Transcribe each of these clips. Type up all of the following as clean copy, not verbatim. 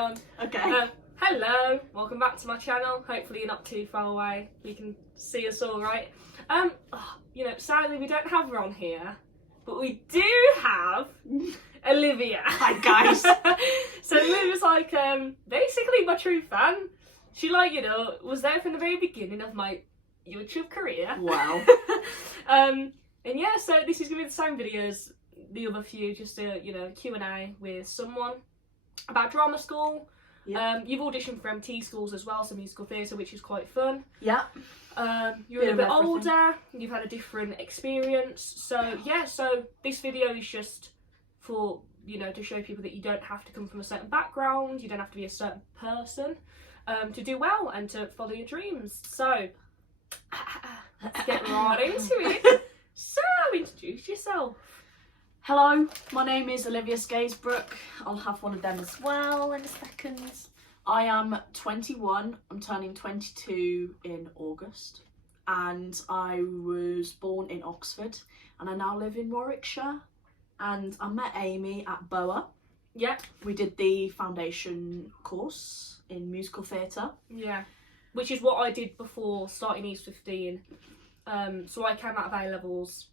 on. Okay. Hello, welcome back to my channel. Hopefully you're not too far away. You can see us all right. Sadly we don't have her on here, but we do have Olivia. Hi guys. So Olivia's like basically my true fan. She was there from the very beginning of my YouTube career. Wow. And yeah, so this is gonna be the same video as the other few, just a Q&A with someone about drama school. Yep. You've auditioned for MT schools as well, so musical theatre, which is quite fun. Yeah. You're a bit older, you've had a different experience, so yeah, so this video is just for, to show people that you don't have to come from a certain background, you don't have to be a certain person to do well and to follow your dreams. So, let's get right into it. So, introduce yourself. Hello, my name is Olivia Skaysbrook. I'll have one of them as well in a second. I am 21, I'm turning 22 in August, and I was born in Oxford, and I now live in Warwickshire, and I met Amy at BOA. Yeah. We did the foundation course in musical theatre. Yeah, which is what I did before starting East 15. So I came out of A-levels,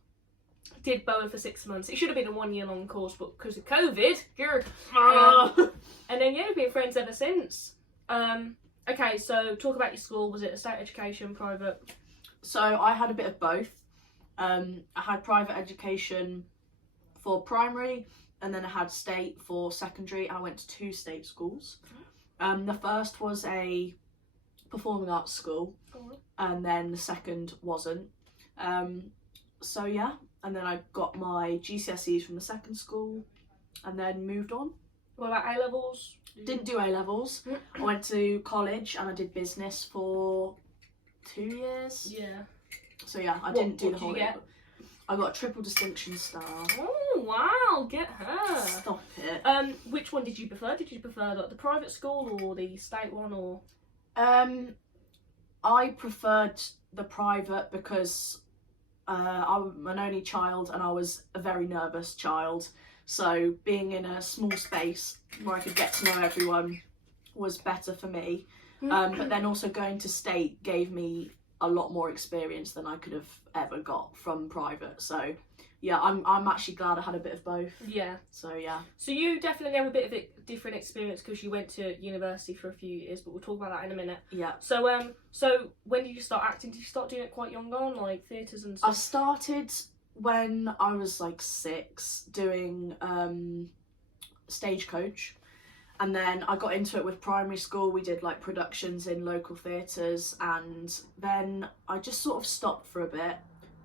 did BOA for 6 months. It should have been a 1 year long course, but because of COVID, and then yeah, we've been friends ever since. Okay, so talk about your school. Was it a state education, private? So I had a bit of both. I had private education for primary, and then I had state for secondary. I went to 2 state schools. The first was a performing arts school, and then the second wasn't. So yeah, and then I got my GCSEs from the second school, and then moved on. What about A-levels? Didn't do A-levels. I went to college and I did business for 2 years. Yeah. So yeah, I didn't do the whole. What did you get? I got a triple distinction star. Oh wow, get her. Stop it. Which one did you prefer? Did you prefer like the private school or the state one, or? I preferred the private because I'm an only child and I was a very nervous child. So being in a small space where I could get to know everyone was better for me. But then also going to state gave me a lot more experience than I could have ever got from private. So yeah, I'm actually glad I had a bit of both. Yeah. So yeah. So you definitely have a bit of a different experience because you went to university for a few years, but we'll talk about that in a minute. Yeah. So so when did you start acting? Did you start doing it quite young on, like theatres and stuff? I started when I was like 6, doing Stagecoach, and then I got into it with primary school. We did like productions in local theatres, and then I just sort of stopped for a bit,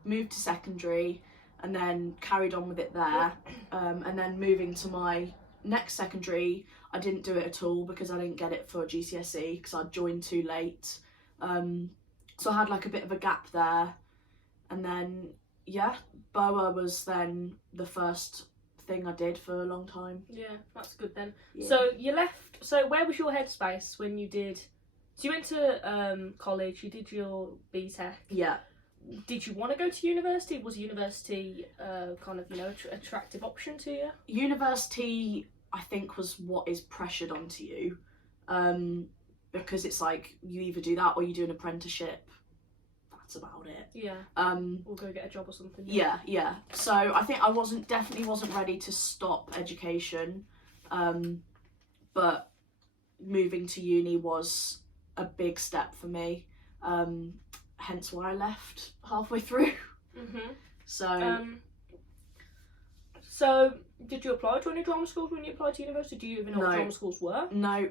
moved to secondary, and then carried on with it there. And then moving to my next secondary, I didn't do it at all because I didn't get it for GCSE because I joined too late. So I had like a bit of a gap there, and then yeah, BOA was then the first thing I did for a long time. Yeah, that's good then. Yeah. So you left, so where was your headspace when you did, so you went to college, you did your BTEC. Yeah. Did you want to go to university? Was university kind of, attractive option to you? University, I think, was what is pressured onto you, because it's like you either do that or you do an apprenticeship. That's about it. Yeah. Or go get a job or something. Yeah. So I think I definitely wasn't ready to stop education, but moving to uni was a big step for me. Hence why I left halfway through. So did you apply to any drama schools when you applied to university? Do you even know what drama schools were? No,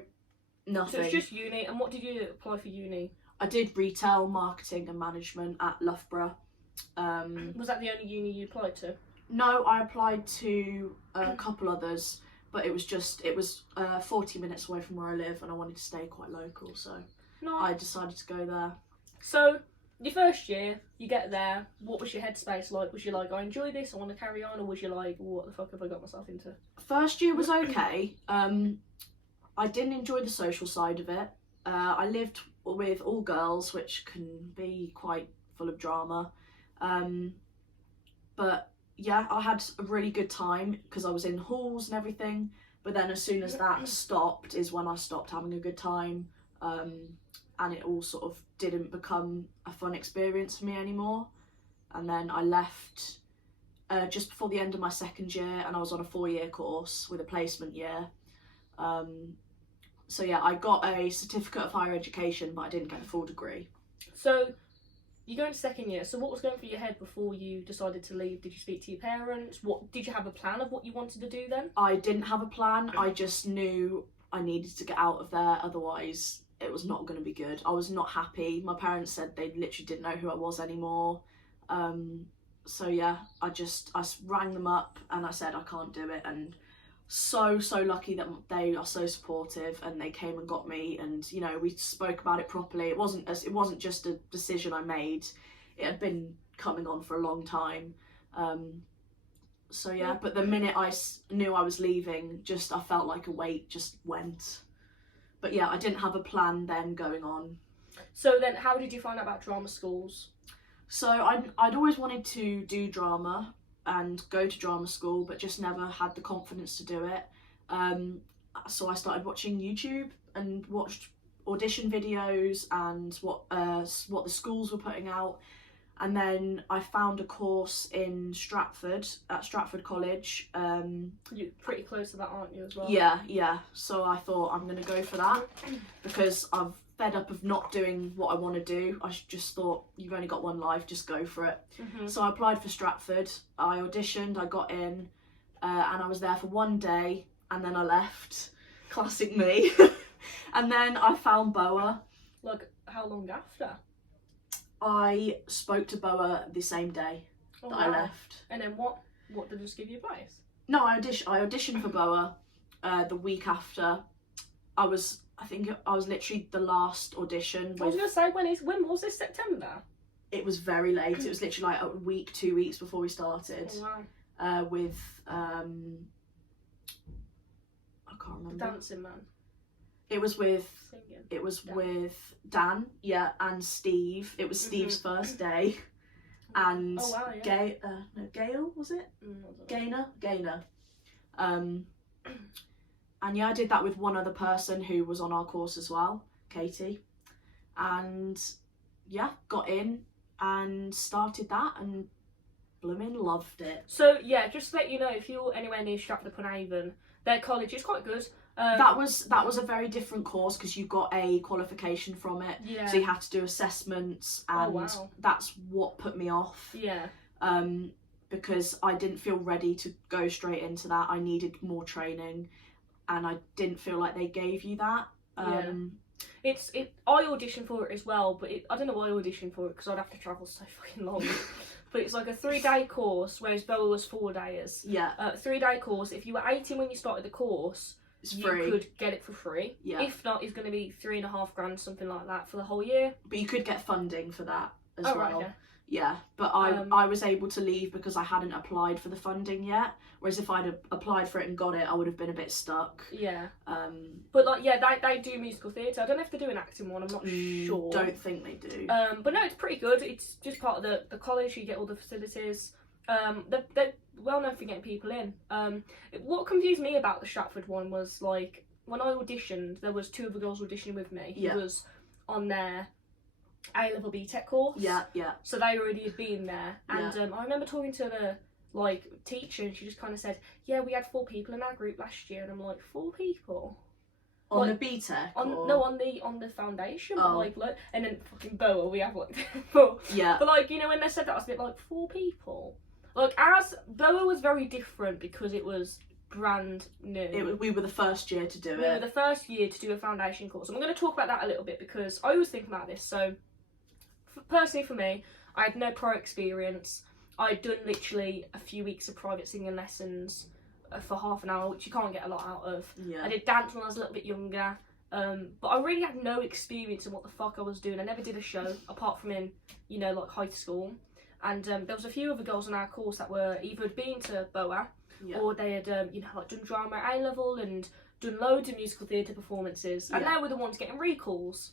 nothing. So it's just uni. And what did you apply for uni? I did retail, marketing and management at Loughborough. Was that the only uni you applied to? No, I applied to a couple others, but it was 40 minutes away from where I live, and I wanted to stay quite local, so I decided to go there. So your first year, you get there, what was your headspace like? Was you like, I enjoy this, I want to carry on, or was you like, what the fuck have I got myself into? First year was okay. I didn't enjoy the social side of it. I lived with all girls, which can be quite full of drama. But yeah, I had a really good time because I was in halls and everything. But then as soon as that stopped is when I stopped having a good time, and it all sort of didn't become a fun experience for me anymore. And then I left just before the end of my second year, and I was on a 4-year course with a placement year. So yeah, I got a certificate of higher education, but I didn't get the full degree. So you go into second year, so what was going through your head before you decided to leave? Did you speak to your parents? Did you have a plan of what you wanted to do then? I didn't have a plan. I just knew I needed to get out of there, otherwise it was not going to be good. I was not happy. My parents said they literally didn't know who I was anymore. So yeah, I rang them up and I said I can't do it, and so lucky that they are so supportive, and they came and got me, and you know, we spoke about it properly. It wasn't just a decision I made. It had been coming on for a long time. So yeah, but the minute I knew I was leaving, I felt like a weight just went. But yeah, I didn't have a plan then going on. So then how did you find out about drama schools? So I'd always wanted to do drama and go to drama school, but just never had the confidence to do it. So I started watching YouTube and watched audition videos and what the schools were putting out. And then I found a course in Stratford, at Stratford College. You're pretty close to that, aren't you, as well? Yeah. So I thought I'm going to go for that because I've fed up of not doing what I want to do. I just thought, you've only got one life, just go for it. So I applied for Stratford. I auditioned, I got in, and I was there for one day, and then I left. Classic me. And then I found BOA. Like, how long after? I spoke to BOA the same day that I left. And then what did they just give you a place? No, I auditioned for BOA the week after. I think I was literally the last audition. I was going to say, when was this, September? It was very late. It was literally like a week, 2 weeks before we started. Oh, wow. With, I can't remember. The Dancing Man. It was with... Singing. It was Dan. with Dan, yeah, and Steve. It was Steve's first day. And oh, wow, yeah. Gail, was it? Gaynor. And yeah, I did that with one other person who was on our course as well, Katie. And yeah, got in and started that and blooming loved it. So yeah, just to let you know, if you're anywhere near Stratford-upon-Avon, their college is quite good. That was a very different course because you got a qualification from it. Yeah. So you had to do assessments, and that's what put me off. Yeah. Because I didn't feel ready to go straight into that. I needed more training, and I didn't feel like they gave you that. I auditioned for it as well, but I don't know why I auditioned for it because I'd have to travel so fucking long. But it's like a 3-day course, whereas BOA was 4 days. Yeah. 3-day course. If you were 18 when you started the course, it's free. You could get it for free. Yeah. If not, it's going to be $3,500, something like that, for the whole year. But you could get funding for that as well. Right, yeah. Yeah, but I was able to leave because I hadn't applied for the funding yet. Whereas if I'd applied for it and got it, I would have been a bit stuck. Yeah. But like, yeah, they do musical theatre. I don't know if they do an acting one. I'm not sure. Don't think they do. But no, it's pretty good. It's just part of the college. You get all the facilities. They're well known for getting people in. What confused me about the Stratford one was, like, when I auditioned, there was 2 other girls auditioning with me. Yeah. Who was on their A-level BTEC course. Yeah. So they already had been there, and Yeah. I remember talking to the teacher, and she just kind of said, "Yeah, we had 4 people in our group last year," and I'm like, 4 people on the BTEC. On the foundation. Oh. But like, and then fucking BOA, we have like 4. Yeah. But like, you know, when they said that, I was a bit like, 4 people. Like, ours, BOA was very different because it was brand new. We were the first year to do it. We were the first year to do a foundation course. And we're going to talk about that a little bit because I was thinking about this. So, personally for me, I had no prior experience. I'd done literally a few weeks of private singing lessons for half an hour, which you can't get a lot out of. Yeah. I did dance when I was a little bit younger. But I really had no experience in what the fuck I was doing. I never did a show, apart from in, you know, like high school. And there was a few other girls on our course that were either been to BOA, or they had, you know, like done drama at A-level and done loads of musical theatre performances. And they were the ones getting recalls.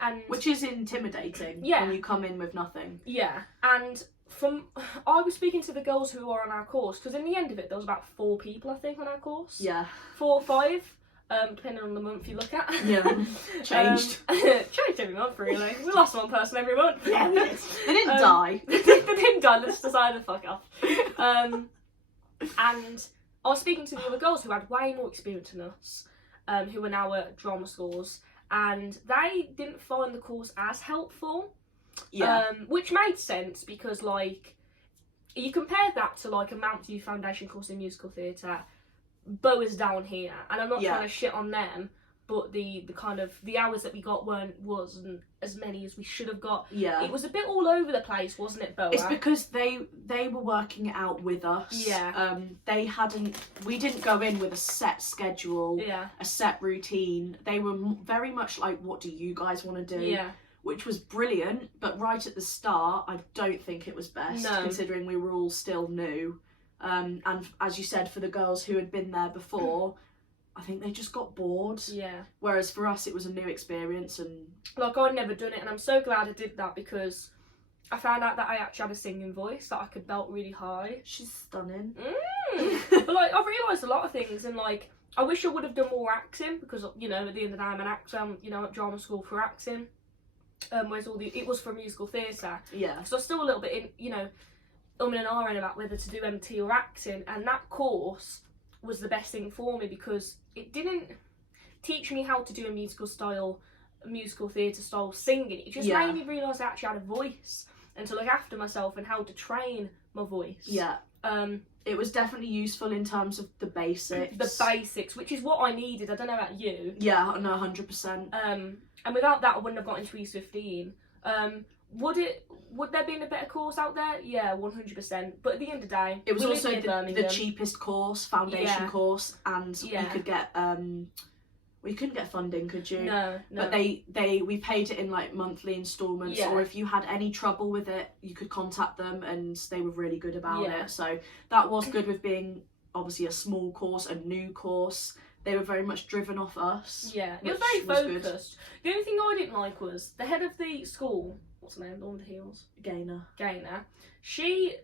And which is intimidating when you come in with nothing. Yeah, and I was speaking to the girls who were on our course, because in the end of it there was about 4 people I think on our course. Yeah. 4 or 5. Depending on the month you look at. Yeah, changed. Changed every month, really. We lost one person every month. Yeah, we did. They didn't die. They didn't die, let's decide to fuck off. And I was speaking to the other girls who had way more experience than us, who were now at drama schools, and they didn't find the course as helpful. Yeah. Which made sense, because, like, you compare that to, like, a Mount View Foundation course in musical theatre, BOA's down here, and I'm not trying to shit on them, but the kind of the hours that we got wasn't as many as we should have got. Yeah. It was a bit all over the place, wasn't it, BOA? It's because they were working it out with us. Yeah. We didn't go in with a set schedule, a set routine. They were very much like, what do you guys want to do? Yeah. Which was brilliant, but right at the start, I don't think it was best, considering we were all still new. And as you said, for the girls who had been there before, I think they just got bored. Yeah. Whereas for us, it was a new experience, and like, I'd never done it, and I'm so glad I did that, because I found out that I actually had a singing voice, that I could belt really high. She's stunning. But like, I've realised a lot of things, and like, I wish I would have done more acting, because, you know, at the end of the day, I'm an actor. I'm, you know, at drama school for acting. Whereas it was for musical theatre. Yeah. So I was still a little bit in, you know, and ahhing about whether to do MT or acting, and that course was the best thing for me, because it didn't teach me how to do a musical theatre style singing. It just made me realise I actually had a voice, and to look after myself, and how to train my voice. Yeah. It was definitely useful in terms of the basics. The basics, which is what I needed. I don't know about you. Yeah, no, 100%. And without that, I wouldn't have got into East 15. Would there be a better course out there? Yeah, 100%. But at the end of the day, it was also the cheapest course, foundation course, and you could get well, you couldn't get funding, could you? No. But we paid it in like monthly instalments, or if you had any trouble with it, you could contact them, and they were really good about it. So that was good with being obviously a small course, a new course. They were very much driven off us. Yeah, it was very focused. The only thing I didn't like was the head of the school. What's her name? The one with the heels. Gaynor. She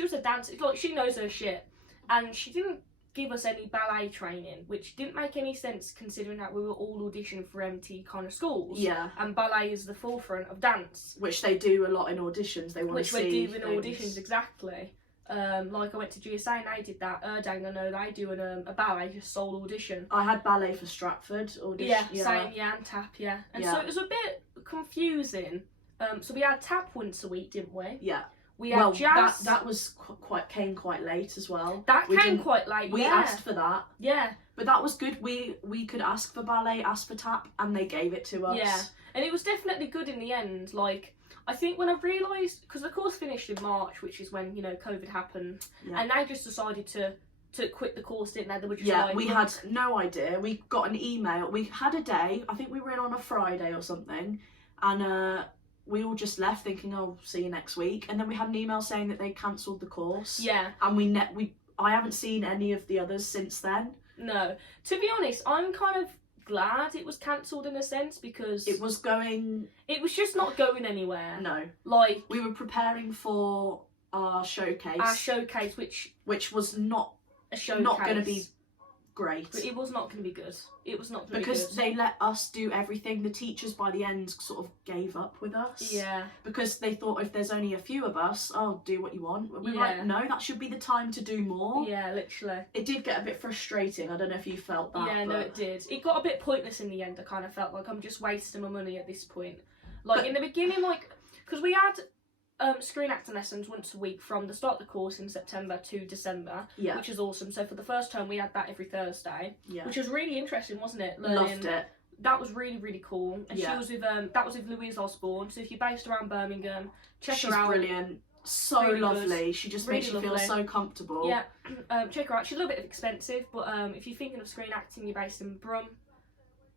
was a dancer. Like, she knows her shit, and she didn't give us any ballet training, which didn't make any sense considering that we were all auditioning for MT kind of schools. Yeah. And ballet is the forefront of dance, which they do a lot in auditions. They want to see. Which they do in auditions, exactly. Like, I went to GSA and they did that. Erdang, I know they do a ballet, just sole audition. I had ballet for Stratford audition. Yeah, same, and tap, and so it was a bit confusing. So we had tap once a week, didn't we? Yeah. We had jazz. That was came quite late as well. That came quite late. We asked for that. Yeah. But that was good. We could ask for ballet, ask for tap, and they gave it to us. Yeah, and it was definitely good in the end. Like, I think when I realised, because the course finished in March, which is when, you know, COVID happened, and they just decided to quit the course, didn't they? They were just like, we had no idea. We got an email. We had a day. I think we were in on a Friday or something, and we all just left thinking, "Oh, see you next week." And then we had an email saying that they cancelled the course. Yeah. And I haven't seen any of the others since then. No. To be honest, I'm kind of glad it was cancelled in a sense, because it was just not going anywhere. No. Like, we were preparing for our showcase. Which was not a showcase. Not going to be great. But it was not going to be good. It was not going to be good. Because they let us do everything. The teachers by the end sort of gave up with us. Yeah. Because they thought, if there's only a few of us, do what you want. We were like, no, that should be the time to do more. Yeah, literally. It did get a bit frustrating. I don't know if you felt that. Yeah, no, it did. It got a bit pointless in the end. I kind of felt like I'm just wasting my money at this point. Like, in the beginning, like, because we had screen acting lessons once a week from the start of the course in September to December, which is awesome. So for the first term, we had that every Thursday, which was really interesting, wasn't it? Loved it. That was really, really cool. And she was with that was with Louise Osborne. So if you're based around Birmingham, check her out. She's brilliant. So really lovely. Good. She just really makes you feel so comfortable. Yeah, check her out. She's a little bit expensive, but if you're thinking of screen acting, you're based in Brum.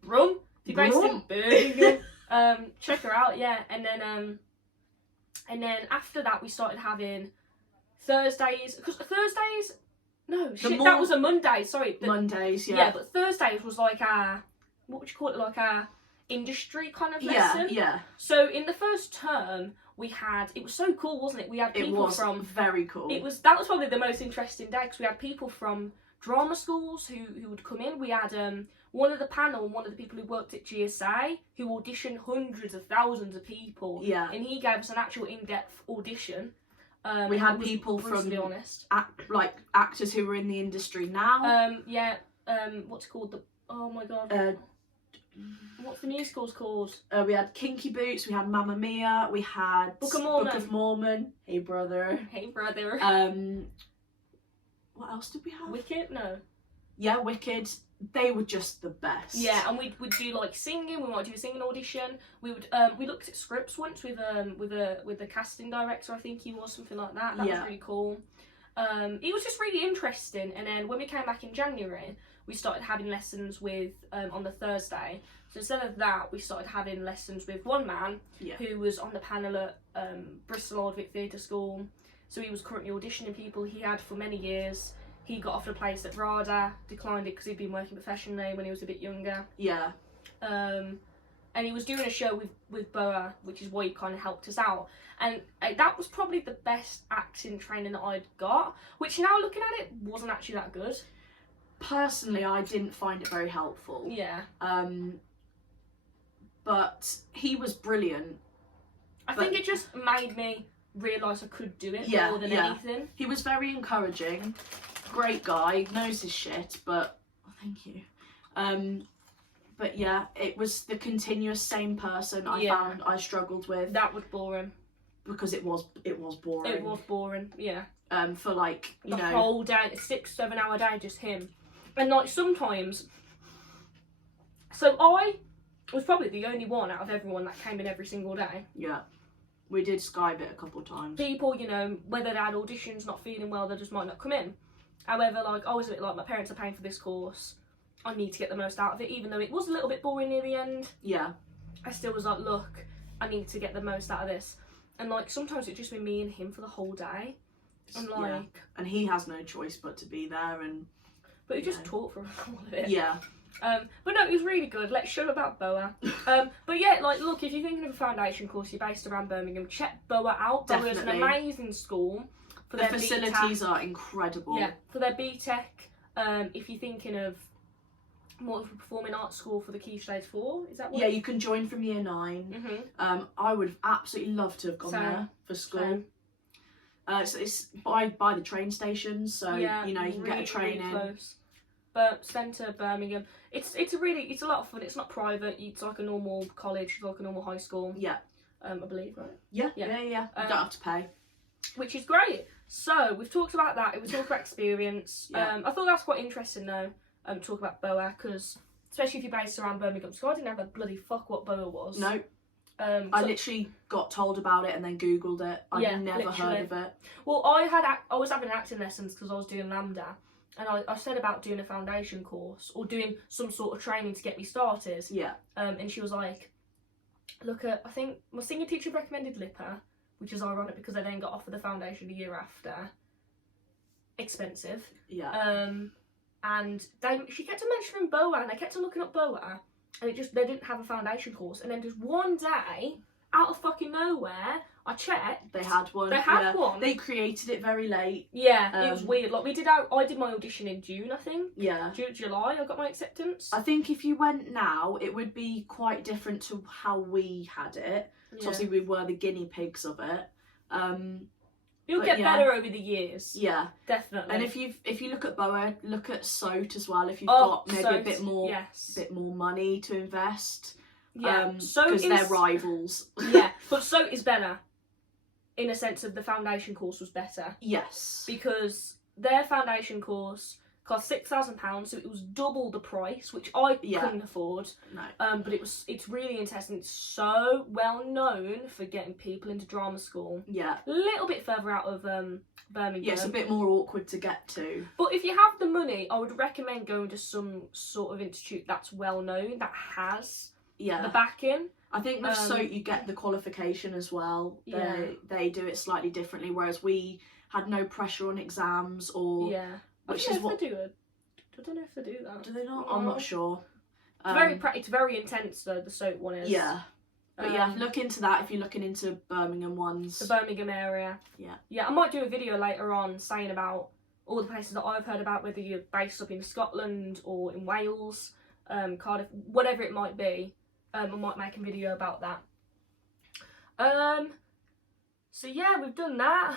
If you're based in Birmingham, check her out. Yeah, and then after that, we started having Thursdays. Because Thursdays... No, that was a Monday. Sorry. Mondays, yeah. Yeah, but Thursdays was like our... What would you call it? Like our industry kind of lesson. Yeah. So in the first term, it was so cool, wasn't it? We had people from very cool. That was probably the most interesting day because we had people from drama schools who would come in. We had one of the panel, one of the people who worked at GSA, who auditioned hundreds of thousands of people. Yeah. And he gave us an actual in-depth audition. We had people from, honest. Like actors who were in the industry now. What's it called? Oh my god. What's the musicals called? We had Kinky Boots, we had Mamma Mia, we had Book of Mormon. Hey Brother. Hey Brother. What else did we have? Wicked? No. Yeah, Wicked. They were just the best. Yeah, and we'd do like singing. We might do a singing audition. We would we looked at scripts once with the casting director. I think he was something like that. That was really cool. It was just really interesting. And then when we came back in January, we started having lessons with on the Thursday. So instead of that, we started having lessons with one man who was on the panel at Bristol Old Vic Theatre School. So he was currently auditioning people he had for many years. He got offered a place at RADA, declined it because he'd been working professionally when he was a bit younger. Yeah. And he was doing a show with BOA, which is why he kind of helped us out. And that was probably the best acting training that I'd got, which now looking at it wasn't actually that good. Personally, I didn't find it very helpful. Yeah. But he was brilliant. I think it just made me realise I could do it more than anything. He was very encouraging. Great guy, knows his shit, but thank you. But yeah, it was the continuous same person I found I struggled with. That was boring. Because it was boring. It was boring, yeah. For like, the whole day, a 6-7 hour day, just him. And like sometimes, so I was probably the only one out of everyone that came in every single day. Yeah. We did Skype it a couple of times. People, whether they had auditions, not feeling well, they just might not come in. However, like, I was a bit like, my parents are paying for this course. I need to get the most out of it, even though it was a little bit boring near the end. Yeah. I still was like, look, I need to get the most out of this. And like, sometimes it just been me and him for the whole day. And like... Yeah. And he has no choice but to be there and... But he just talked for all of it. Yeah. But no, it was really good. Let's show about BOA. But yeah, like, look, if you're thinking of a foundation course, you're based around Birmingham, check BOA out. BOA is an amazing school. For the facilities are incredible. Yeah, for their BTEC. If you're thinking of more of a performing arts school for the Key Stage 4, is that what? Yeah, you can join from year 9. Mm-hmm. I would absolutely love to have gone there for school. So it's by the train stations, so you can really, get a train in. Close. But centre Birmingham, it's a lot of fun. It's not private. It's like a normal college, like a normal high school. Yeah. I believe, right? Yeah. You don't have to pay. Which is great. So we've talked about that. We talked about experience. I thought that's quite interesting though. Talk about BOA, because especially if you're based around Birmingham, so I didn't have a bloody fuck what BOA was. No. I literally got told about it and then googled it. I'd never heard of it. Well, I was having acting lessons because I was doing Lambda, and I said about doing a foundation course or doing some sort of training to get me started. Yeah. And she was like, look at, I think my singing teacher recommended Lipper, which is ironic because I then got offered the foundation the year after. Expensive. Yeah. And she kept on mentioning BOA, and I kept on looking up BOA, and they didn't have a foundation course. And then just one day, out of fucking nowhere, I checked. They had one. They had one. They created it very late. Yeah, it was weird. Like I did my audition in June, I think. Yeah. July, I got my acceptance. I think if you went now, it would be quite different to how we had it. So obviously we were the guinea pigs of it. You'll get better over the years. Yeah, definitely. And if you look at BOA, look at SOT as well. If you've got maybe SOT, a bit more money to invest. Yeah, because they're rivals. Yeah, but SOT is better. In a sense of the foundation course was better. Yes. Because their foundation course cost £6,000, so it was double the price, which I couldn't afford. No. But it's really intense, and it's so well known for getting people into drama school. Yeah. A little bit further out of Birmingham. Yeah, it's a bit more awkward to get to. But if you have the money, I would recommend going to some sort of institute that's well known, that has the backing. I think with SOT you get the qualification as well. They do it slightly differently, whereas we had no pressure on exams or... Yeah. Which is what... They do it. I don't know if they do that. Do they not? I'm not sure. It's very intense though, the SOT one is. Yeah. But yeah, look into that if you're looking into Birmingham ones. The Birmingham area. Yeah. Yeah, I might do a video later on saying about all the places that I've heard about, whether you're based up in Scotland or in Wales, Cardiff, whatever it might be. I might make a video about that. So yeah, we've done that.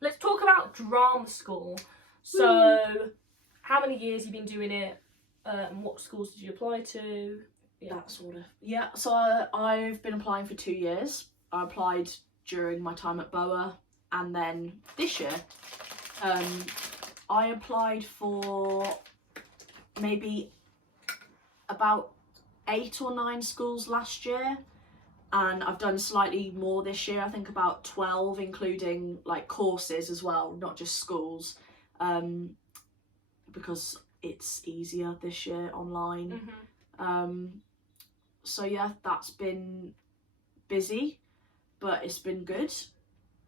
Let's talk about drama school. So, how many years have you been doing it? And what schools did you apply to? Yeah. That sort of. Yeah, so I've been applying for 2 years. I applied during my time at BOA, and then this year, I applied for maybe about 8 or 9 schools last year, and I've done slightly more this year. I think about 12, including like courses as well, not just schools, because it's easier this year online. So yeah, that's been busy, but it's been good.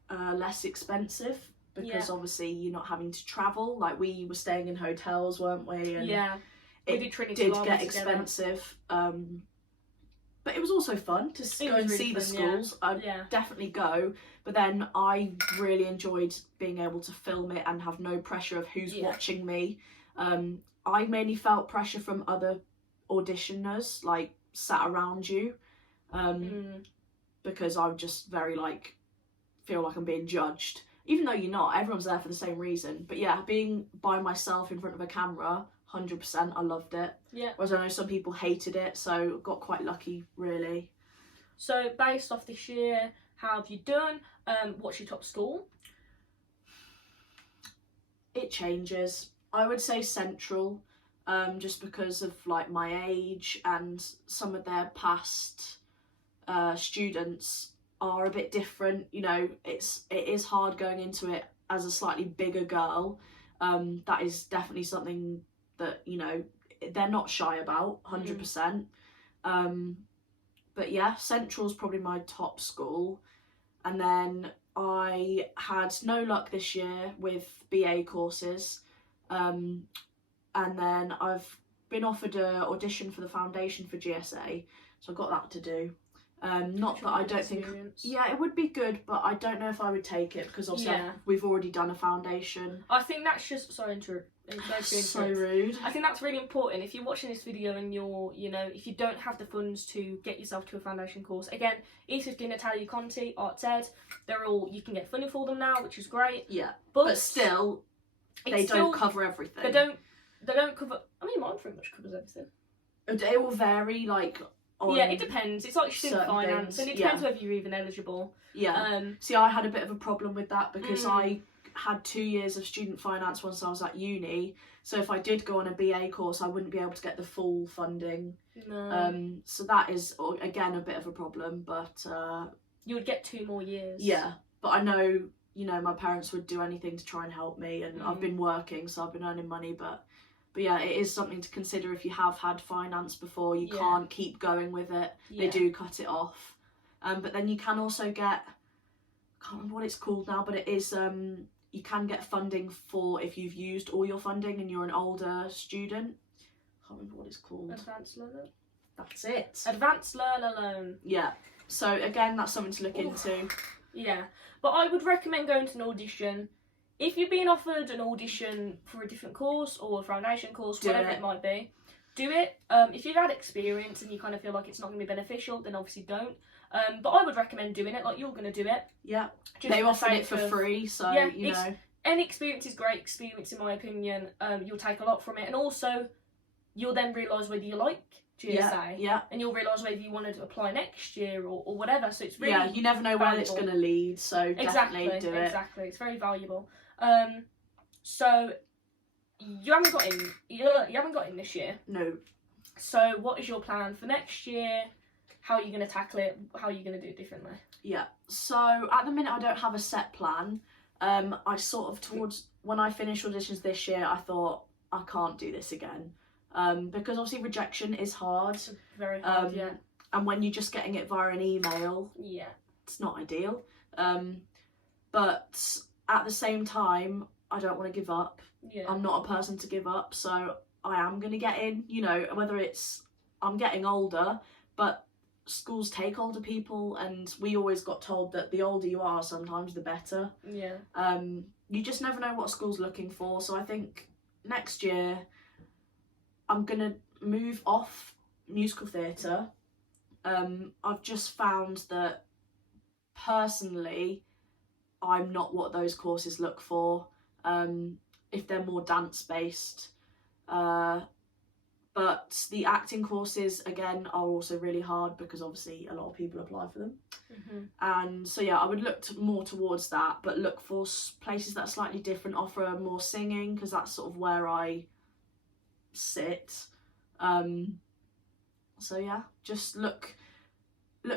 Less expensive because obviously you're not having to travel. Like, we were staying in hotels, weren't we? And yeah, it did get expensive. But it was also fun to go and see the schools. I'd definitely go. But then I really enjoyed being able to film it and have no pressure of who's watching me. I mainly felt pressure from other auditioners, like, sat around you, because I'm just very like, feel like I'm being judged, even though you're not. Everyone's there for the same reason. But yeah, being by myself in front of a camera, 100%, I loved it. Yeah. Whereas I know some people hated it, so got quite lucky, really. So based off this year, how have you done? What's your top school? It changes. I would say Central. Just because of like my age, and some of their past students are a bit different. You know, it is hard going into it as a slightly bigger girl. That is definitely something that, you know, they're not shy about, 100%. But yeah, Central's probably my top school. And then I had no luck this year with BA courses. And then I've been offered an audition for the foundation for GSA, so I've got that to do. Not that I don't think... Yeah, it would be good, but I don't know if I would take it, because obviously we've already done a foundation. I think that's just... Sorry, so rude. I think that's really important. If you're watching this video and you're, you know, if you don't have the funds to get yourself to a foundation course, again, E15, Natalia Conti, Arts Ed, they're all... You can get funding for them now, which is great. Yeah, but still, they don't cover everything. They don't cover... I mean, mine pretty much covers everything. It will vary, like... Yeah, it depends. It's like student finance, and it depends whether you're even eligible. Yeah. See, I had a bit of a problem with that, because I had 2 years of student finance once I was at uni. So if I did go on a BA course, I wouldn't be able to get the full funding. No. So that is, again, a bit of a problem, but... You would get 2 more years. Yeah, but I know, you know, my parents would do anything to try and help me, and I've been working, so I've been earning money, but yeah, it is something to consider if you have had finance before. You can't keep going with it. They do cut it off. But then you can also get, I can't remember what it's called now, but it is, you can get funding for if you've used all your funding and you're an older student. I can't remember what it's called. Advanced learner? That's it. Advanced learner loan. Yeah. So again, that's something to look into. Yeah. But I would recommend going to an audition. If you're being offered an audition for a different course or a foundation course, whatever it might be, do it. If you've had experience and you kind of feel like it's not going to be beneficial, then obviously don't. But I would recommend doing it, like you're going to do it. Yeah. They offered it for free, so, yeah, you know. Any experience is great experience, in my opinion. You'll take a lot from it. And also, you'll then realise whether you like GSA. Yeah. And you'll realise whether you want to apply next year or whatever. So it's really you never know where it's going to lead, so definitely do it. Exactly. It's very valuable. So you haven't got in. You haven't got in this year. No. So what is your plan for next year? How are you going to tackle it? How are you going to do it differently? Yeah. So at the minute, I don't have a set plan. I sort of towards when I finished auditions this year, I thought I can't do this again. Because obviously rejection is hard. It's very hard. Yeah. And when you're just getting it via an email, it's not ideal. But at the same time, I don't want to give up. Yeah. I'm not a person to give up, so I am going to get in, you know, whether it's I'm getting older, but schools take older people, and we always got told that the older you are, sometimes the better. Yeah. You just never know what school's looking for. So I think next year I'm gonna move off musical theatre. I've just found that personally I'm not what those courses look for, if they're more dance based. But the acting courses, again, are also really hard because obviously a lot of people apply for them. And so yeah, I would look more towards that, but look for places that are slightly different, offer more singing, because that's sort of where I sit. So yeah, just look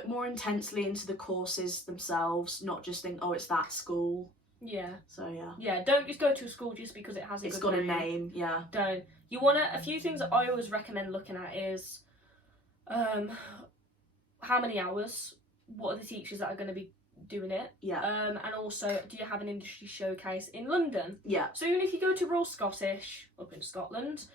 more intensely into the courses themselves, not just think, oh, it's that school. Yeah. So yeah. Yeah, don't just go to a school just because it has a It's good got name. a name, yeah. Don't. You want to, a few things that I always recommend looking at is how many hours, what are the teachers that are going to be doing it, Yeah. and also, do you have an industry showcase in London? Yeah. So even if you go to Royal Scottish up in Scotland,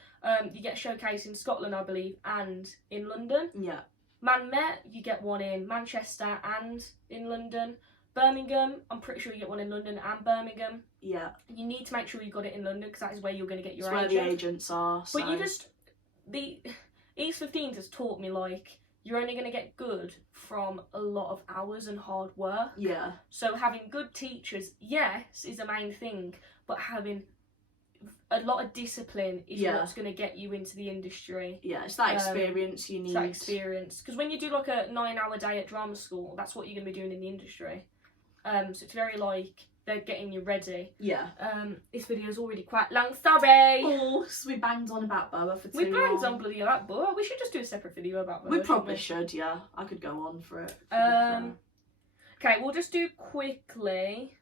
you get a showcase in Scotland, I believe, and in London. Yeah. Man Met, you get one in Manchester and in London. Birmingham, I'm pretty sure you get one in London and Birmingham. Yeah. You need to make sure you got it in London because that is where you're going to get your It's agent. where the agents are. So. But you just, the East 15 has taught me, like, you're only going to get good from a lot of hours and hard work. Yeah. So having good teachers, yes, is the main thing, but having a lot of discipline is what's going to get you into the industry. Yeah, it's that experience you need. It's that experience. Because when you do like a 9-hour day at drama school, that's what you're going to be doing in the industry. So it's very like they're getting you ready. Yeah. This video's already quite long, sorry. Oh, so we banged on about BOA for too We banged long. on bloody about BOA. We should just do a separate video about BOA. We probably should, yeah. I could go on for it. Okay, we'll just do quickly.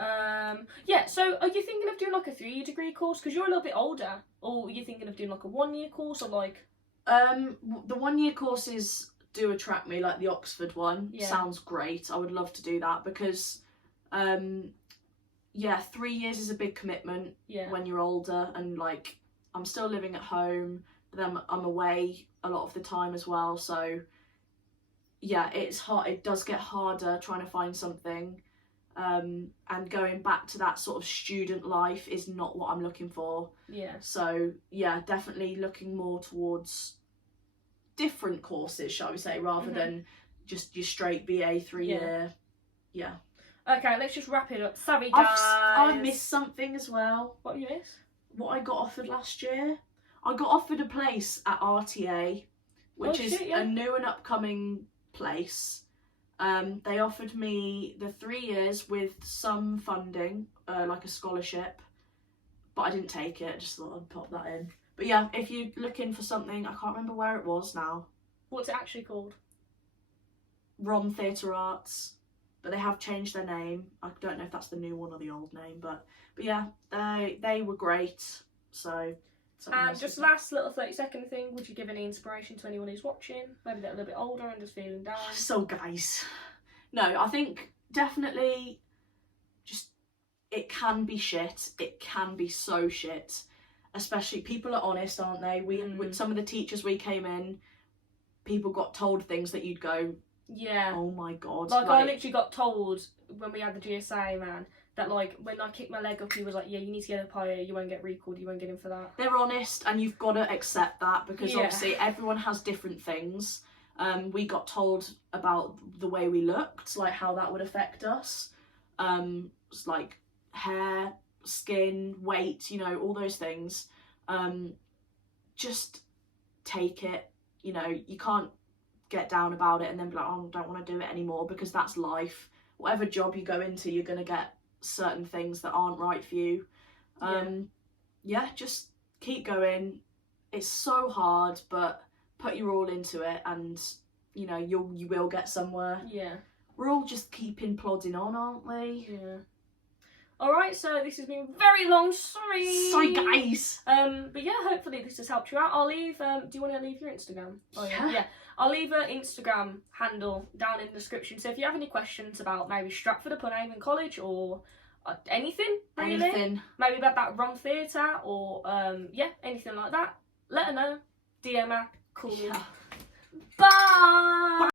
Yeah, so are you thinking of doing like a 3-year degree course? Because you're a little bit older. Or are you thinking of doing like a 1-year course or like... The 1-year courses do attract me, like the Oxford one. Yeah. Sounds great. I would love to do that because, yeah, 3 years is a big commitment when you're older, and like I'm still living at home, but then I'm away a lot of the time as well. So yeah, it's hard. It does get harder trying to find something. And going back to that sort of student life is not what I'm looking for. Yeah. So yeah, definitely looking more towards different courses, shall we say, rather than just your straight BA 3-year. Yeah. Okay, let's just wrap it up. Sorry, guys. I missed something as well. What you miss? What I got offered last year. I got offered a place at RTA, which is a new and upcoming place. They offered me the 3 years with some funding, like a scholarship, but I didn't take it. I just thought I'd pop that in. But yeah, if you're looking for something, I can't remember where it was now. What's it actually called? ROM Theatre Arts, but they have changed their name. I don't know if that's the new one or the old name, but yeah, they were great. So. And just last little 30-second thing, would you give any inspiration to anyone who's watching? Maybe they're a little bit older and just feeling down. So guys, no, I think definitely just, it can be shit. It can be so shit. Especially, people are honest, aren't they? With some of the teachers we came in, people got told things that you'd go, yeah, oh my god. Like I literally got told when we had the GSA, man, that like when I kicked my leg up, he was like, yeah, you need to get up higher, you won't get recalled, you won't get in for that. They're honest, and you've got to accept that, because obviously everyone has different things. We got told about the way we looked, like how that would affect us. It's like hair, skin, weight, you know, all those things. Just take it, you know, you can't get down about it and then be like, oh, I don't want to do it anymore, because that's life. Whatever job you go into, you're going to get certain things that aren't right for you. Yeah, just keep going. It's so hard, but put your all into it, and you know, you will get somewhere. Yeah, we're all just keeping plodding on, aren't we? Yeah. Alright, so this has been very long, sorry guys. But yeah, hopefully this has helped you out. I'll leave, do you want to leave your Instagram? Oh, yeah. I'll leave an Instagram handle down in the description, so if you have any questions about maybe Stratford-upon-Avon College, or anything, really, maybe about that ROM Theatre, or yeah, anything like that, let her know, DM her, call me. Bye.